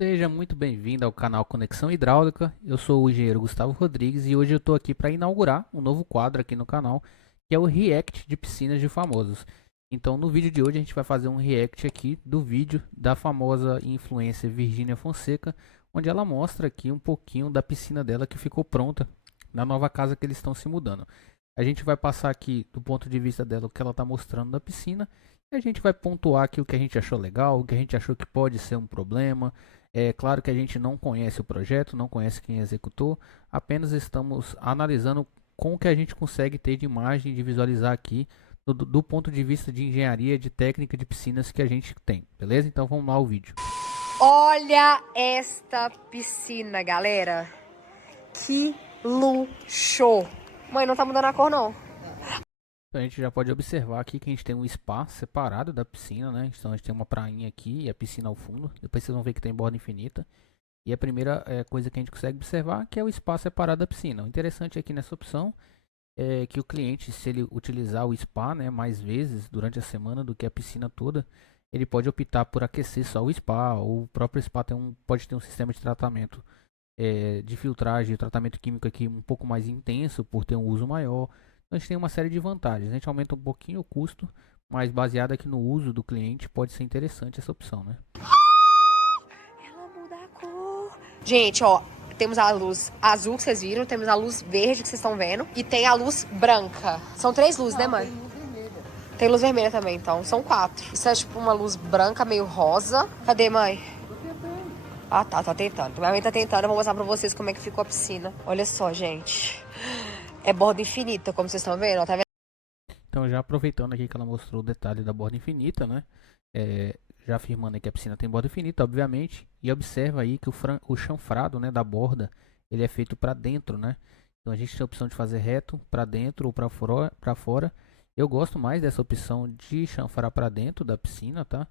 Seja muito bem-vindo ao canal Conexão Hidráulica. Eu sou o engenheiro Gustavo Rodrigues e hoje eu estou aqui para inaugurar um novo quadro aqui no canal, que é o React de piscinas de famosos. Então, no vídeo de hoje a gente vai fazer um react aqui do vídeo da famosa influencer Virgínia Fonseca, onde ela mostra aqui um pouquinho da piscina dela que ficou pronta na nova casa que eles estão se mudando. A gente vai passar aqui do ponto de vista dela o que ela está mostrando da piscina e a gente vai pontuar aqui o que a gente achou legal, o que a gente achou que pode ser um problema. É claro que a gente não conhece o projeto, não conhece quem executou, apenas estamos analisando com o que a gente consegue ter de imagem, de visualizar aqui, do ponto de vista de engenharia, de técnica de piscinas que a gente tem, beleza? Então vamos lá ao vídeo. Olha esta piscina, galera. Que luxo. Mãe, não tá mudando a cor, não. Então a gente já pode observar aqui que a gente tem um spa separado da piscina, né? Então a gente tem uma prainha aqui e a piscina ao fundo. Depois vocês vão ver que tem borda infinita. E a primeira coisa que a gente consegue observar que é o espaço separado da piscina. O interessante aqui nessa opção é que o cliente, se ele utilizar o spa, né, mais vezes durante a semana do que a piscina toda, ele pode optar por aquecer só o spa, ou o próprio spa pode ter um sistema de tratamento de filtragem, tratamento químico aqui um pouco mais intenso por ter um uso maior. Então a gente tem uma série de vantagens. A gente aumenta um pouquinho o custo, mas baseado aqui no uso do cliente pode ser interessante essa opção, né? Ela muda a cor. Gente, ó, temos a luz azul que vocês viram, temos a luz verde que vocês estão vendo e tem a luz branca. São três luzes, né, mãe? Tem luz vermelha também, então. São quatro. Isso é tipo uma luz branca meio rosa. Cadê, mãe? Ah, tá tentando. Minha mãe tá tentando. Eu vou mostrar pra vocês como é que ficou a piscina. Olha só, gente. É borda infinita, como vocês estão vendo. Ó, tá vendo? Então, já aproveitando aqui que ela mostrou o detalhe da borda infinita, né? Já afirmando aí que a piscina tem borda infinita, obviamente, e observa aí que o chanfrado, né, da borda, ele é feito para dentro, né? Então a gente tem a opção de fazer reto para dentro ou para fora. Eu gosto mais dessa opção de chanfrar para dentro da piscina, tá?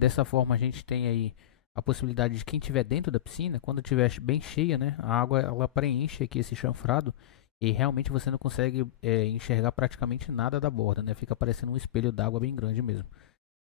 Dessa forma a gente tem aí a possibilidade de quem estiver dentro da piscina, quando estiver bem cheia, né, a água ela preenche aqui esse chanfrado e realmente você não consegue enxergar praticamente nada da borda, né? Fica parecendo um espelho d'água bem grande mesmo.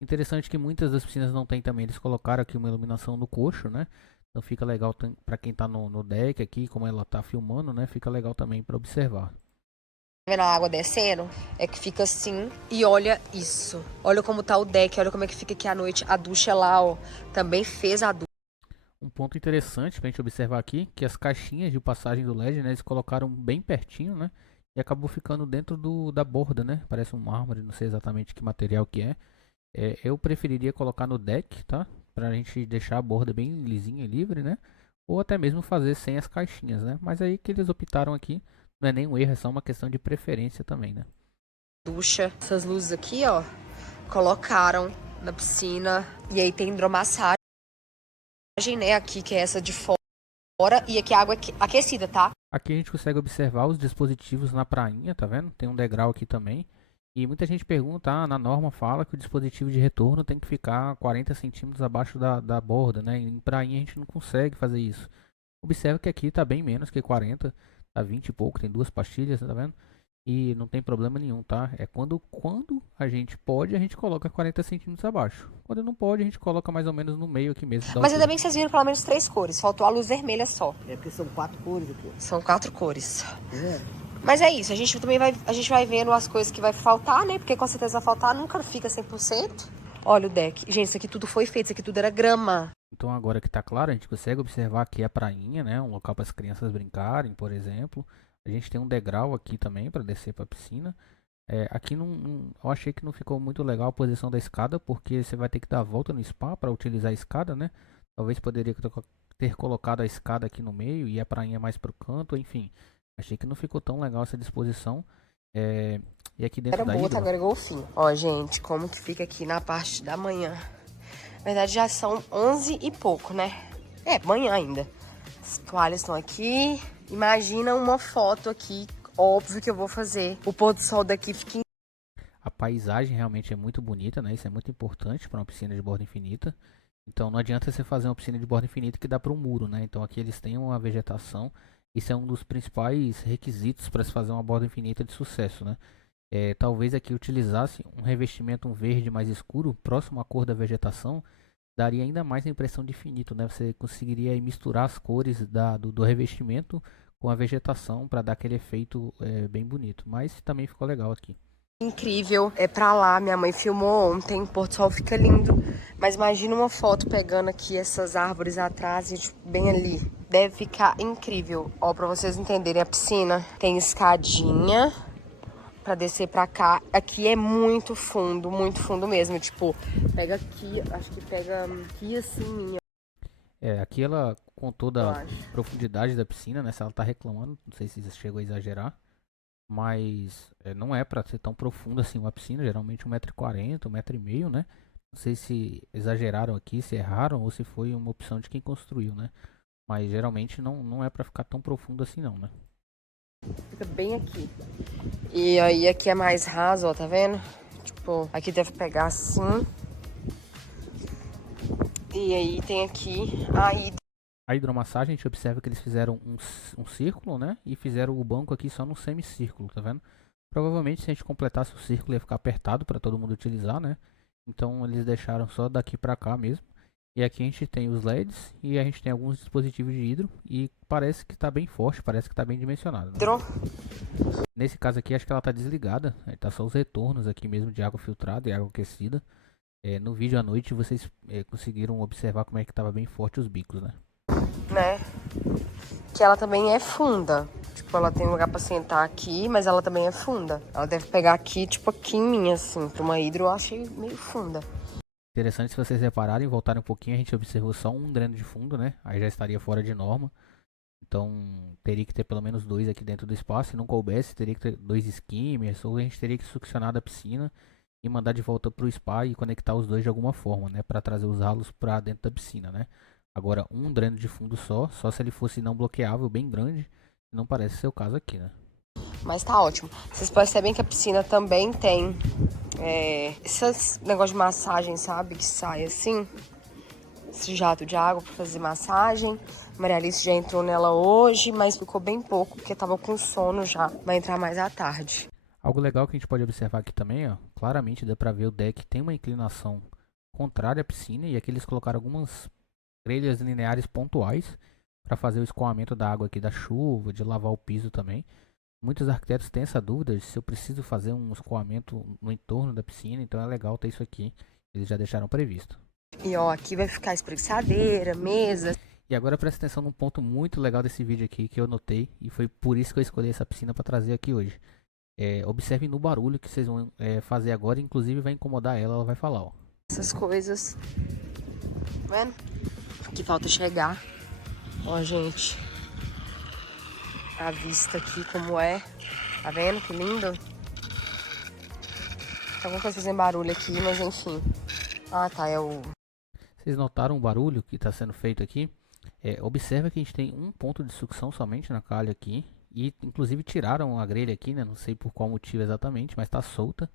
Interessante que muitas das piscinas não tem também, eles colocaram aqui uma iluminação no coxo, né? Então fica legal para quem está no deck aqui, como ela está filmando, né? Fica legal também para observar. Vendo a água descendo? É que fica assim. E olha isso. Olha como tá o deck. Olha como é que fica aqui à noite. A ducha lá, ó. Também fez a ducha. Um ponto interessante para a gente observar aqui, que as caixinhas de passagem do LED, né? Eles colocaram bem pertinho, né? E acabou ficando dentro da borda, né? Parece um mármore, não sei exatamente que material que é. Eu preferiria colocar no deck, tá? Pra gente deixar a borda bem lisinha e livre, né? Ou até mesmo fazer sem as caixinhas, né? Mas aí que eles optaram aqui, não é nenhum erro, é só uma questão de preferência também, né? Essas luzes aqui, ó. Colocaram na piscina. E aí tem hidromassagem, né? Aqui, que é essa de fora. E aqui a água é aquecida, tá? Aqui a gente consegue observar os dispositivos na prainha, tá vendo? Tem um degrau aqui também. E muita gente pergunta, na norma fala que o dispositivo de retorno tem que ficar 40 centímetros abaixo da borda, né? Em prainha a gente não consegue fazer isso. Observa que aqui tá bem menos que 40, tá 20 e pouco, tem duas pastilhas, tá vendo? E não tem problema nenhum, tá? É quando a gente pode, a gente coloca 40 centímetros abaixo. Quando não pode, a gente coloca mais ou menos no meio aqui mesmo da Mas ainda altura. bem que vocês viram pelo menos três cores. Faltou a luz vermelha só. É porque são quatro cores aqui. São quatro cores. Tá vendo? Mas é isso, a gente vai vendo as coisas que vai faltar, né? Porque com certeza vai faltar, nunca fica 100%. Olha o deck. Gente, isso aqui tudo foi feito, isso aqui tudo era grama. Então agora que tá claro, a gente consegue observar aqui a prainha, né? Um local para as crianças brincarem, por exemplo. A gente tem um degrau aqui também para descer para a piscina. Aqui eu achei que não ficou muito legal a posição da escada, porque você vai ter que dar a volta no spa para utilizar a escada, né? Talvez poderia ter colocado a escada aqui no meio e a prainha mais para o canto, enfim. Achei que não ficou tão legal essa disposição. É, e aqui dentro Era da boa, tá hidro, agora é golfinho. Ó, gente, como que fica aqui na parte da manhã. Na verdade, já são 11 e pouco, né? É, manhã ainda. As toalhas estão aqui. Imagina uma foto aqui. Óbvio que eu vou fazer. O pôr do sol daqui fica a paisagem realmente é muito bonita, né? Isso é muito importante para uma piscina de borda infinita. Então não adianta você fazer uma piscina de borda infinita que dá para um muro, né? Então aqui eles têm uma vegetação. Isso é um dos principais requisitos para se fazer uma borda infinita de sucesso, né? Talvez aqui utilizasse um revestimento um verde mais escuro, próximo à cor da vegetação, daria ainda mais a impressão de infinito, né? Você conseguiria aí misturar as cores do revestimento com a vegetação para dar aquele efeito bem bonito. Mas também ficou legal aqui. Incrível, é pra lá, minha mãe filmou ontem, o pôr do sol fica lindo. Mas imagina uma foto pegando aqui essas árvores atrás e tipo, bem ali. Deve ficar incrível. Ó, pra vocês entenderem, a piscina tem escadinha pra descer pra cá. Aqui é muito fundo mesmo. Tipo, pega aqui, acho que pega aqui assim, Aqui ela contou eu da acho. profundidade da piscina, né? Se ela tá reclamando, não sei se chegou a exagerar. Mas não é para ser tão profundo assim uma piscina, geralmente 1,40 m, 1,5 m, né? Não sei se exageraram aqui, se erraram ou se foi uma opção de quem construiu, né? Mas geralmente não é para ficar tão profundo assim não, né? Fica bem aqui. E aí aqui é mais raso, ó, tá vendo? Tipo, aqui deve pegar assim. E aí tem aqui A hidromassagem, a gente observa que eles fizeram um círculo, né? E fizeram o banco aqui só num semicírculo, tá vendo? Provavelmente se a gente completasse o círculo ia ficar apertado para todo mundo utilizar, né? Então eles deixaram só daqui para cá mesmo. E aqui a gente tem os LEDs e a gente tem alguns dispositivos de hidro e parece que está bem forte, parece que está bem dimensionado, né? hidro. Nesse caso aqui acho que ela está desligada, tá só os retornos aqui mesmo de água filtrada e água aquecida. No vídeo à noite vocês conseguiram observar como é que estava bem forte os bicos, né? Né? Que ela também é funda. Tipo, ela tem um lugar pra sentar aqui, mas ela também é funda. Ela deve pegar aqui, tipo, aqui em mim, assim. Pra uma hidro eu achei meio funda. Interessante, se vocês repararem, voltarem um pouquinho, a gente observou só um dreno de fundo, né? Aí já estaria fora de norma. Então teria que ter pelo menos dois aqui dentro do espaço. Se não coubesse, teria que ter dois skimmers, ou a gente teria que succionar da piscina e mandar de volta para o spa e conectar os dois de alguma forma, né? Para trazer os ralos para dentro da piscina, né? Agora, um dreno de fundo só se ele fosse não bloqueável, bem grande. Não parece ser o caso aqui, né? Mas tá ótimo. Vocês percebem que a piscina também tem esses negócios de massagem, sabe? Que sai assim. Esse jato de água pra fazer massagem. Maria Alice já entrou nela hoje, mas ficou bem pouco, porque tava com sono já. Vai entrar mais à tarde. Algo legal que a gente pode observar aqui também, ó, claramente dá para ver o deck tem uma inclinação contrária à piscina e aqui eles colocaram algumas grelhas lineares pontuais para fazer o escoamento da água aqui da chuva, de lavar o piso também. Muitos arquitetos têm essa dúvida de se eu preciso fazer um escoamento no entorno da piscina, então é legal ter isso aqui, eles já deixaram previsto. E ó, aqui vai ficar espreguiçadeira, mesa. E agora presta atenção num ponto muito legal desse vídeo aqui que eu notei e foi por isso que eu escolhi essa piscina para trazer aqui hoje. Observem no barulho que vocês vão fazer agora, inclusive vai incomodar ela vai falar, ó. Essas coisas. Tá vendo? Aqui falta chegar. Ó, gente. A vista aqui como é. Tá vendo que lindo? Tem alguma coisa fazendo barulho aqui, mas enfim. Ah, tá, é o... Vocês notaram o barulho que está sendo feito aqui? Observa que a gente tem um ponto de sucção somente na calha aqui. E inclusive tiraram a grelha aqui, né? Não sei por qual motivo exatamente, mas está solta.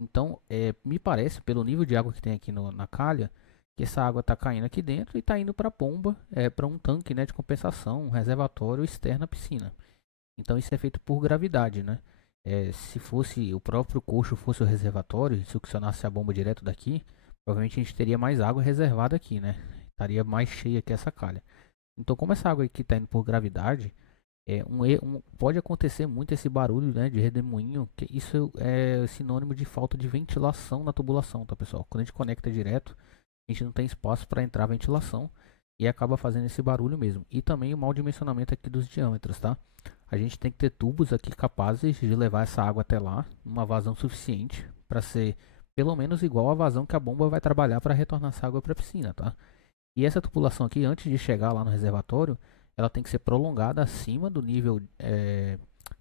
Então, me parece, pelo nível de água que tem aqui na calha, que essa água está caindo aqui dentro e está indo para a bomba, para um tanque, né, de compensação, um reservatório externo à piscina. Então isso é feito por gravidade, né? Se fosse o próprio coxo fosse o reservatório e succionasse a bomba direto daqui, provavelmente a gente teria mais água reservada aqui, né? Estaria mais cheia que essa calha. Então, como essa água aqui está indo por gravidade, pode acontecer muito esse barulho, né, de redemoinho, que isso é sinônimo de falta de ventilação na tubulação, tá, pessoal? Quando a gente conecta direto, a gente não tem espaço para entrar ventilação e acaba fazendo esse barulho mesmo. E também o mau dimensionamento aqui dos diâmetros, tá? A gente tem que ter tubos aqui capazes de levar essa água até lá, uma vazão suficiente para ser pelo menos igual à vazão que a bomba vai trabalhar para retornar essa água para a piscina, tá? E essa tubulação aqui, antes de chegar lá no reservatório, ela tem que ser prolongada acima do nível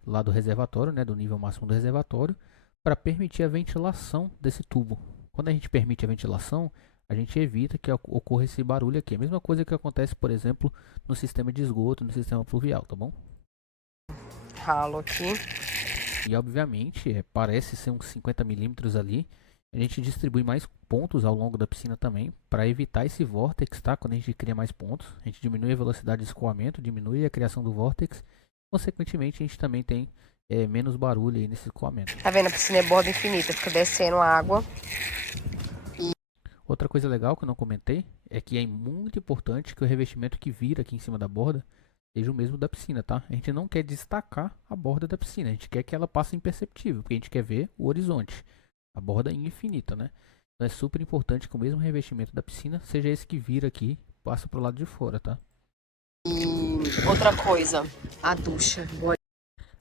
lá do reservatório, né, do nível máximo do reservatório, para permitir a ventilação desse tubo. Quando a gente permite a ventilação, a gente evita que ocorra esse barulho aqui. A mesma coisa que acontece, por exemplo, no sistema de esgoto, no sistema pluvial, tá bom? Ralo aqui. E obviamente, parece ser uns 50 milímetros ali. A gente distribui mais pontos ao longo da piscina também, para evitar esse vórtex, tá? Quando a gente cria mais pontos, a gente diminui a velocidade de escoamento, diminui a criação do vórtex. Consequentemente, a gente também tem menos barulho aí nesse escoamento. Tá vendo? A piscina é borda infinita, fica descendo água. Outra coisa legal que eu não comentei é que é muito importante que o revestimento que vira aqui em cima da borda seja o mesmo da piscina, tá? A gente não quer destacar a borda da piscina, a gente quer que ela passe imperceptível, porque a gente quer ver o horizonte, a borda infinita, né? Então é super importante que o mesmo revestimento da piscina seja esse que vira aqui, passa pro lado de fora, tá? Outra coisa, a ducha. Vou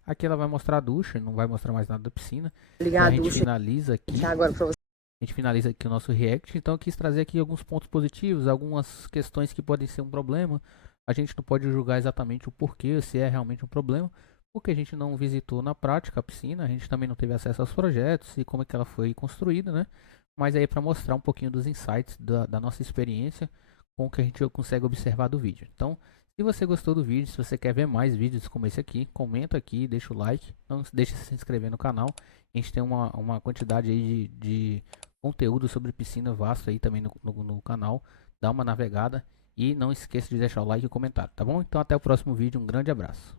Aqui ela vai mostrar a ducha, não vai mostrar mais nada da piscina. ligar Então a a gente ducha finaliza aqui. agora pra você. A gente finaliza aqui o nosso react, então eu quis trazer aqui alguns pontos positivos, algumas questões que podem ser um problema. A gente não pode julgar exatamente o porquê, se é realmente um problema, porque a gente não visitou na prática a piscina, a gente também não teve acesso aos projetos e como é que ela foi construída, né? Mas aí para mostrar um pouquinho dos insights da nossa experiência com o que a gente consegue observar do vídeo. Então, se você gostou do vídeo, se você quer ver mais vídeos como esse aqui, comenta aqui, deixa o like, não deixe de se inscrever no canal. A gente tem uma quantidade aí de conteúdo sobre piscina vasto aí também no canal. Dá uma navegada e não esqueça de deixar o like e o comentário, tá bom? Então até o próximo vídeo, um grande abraço.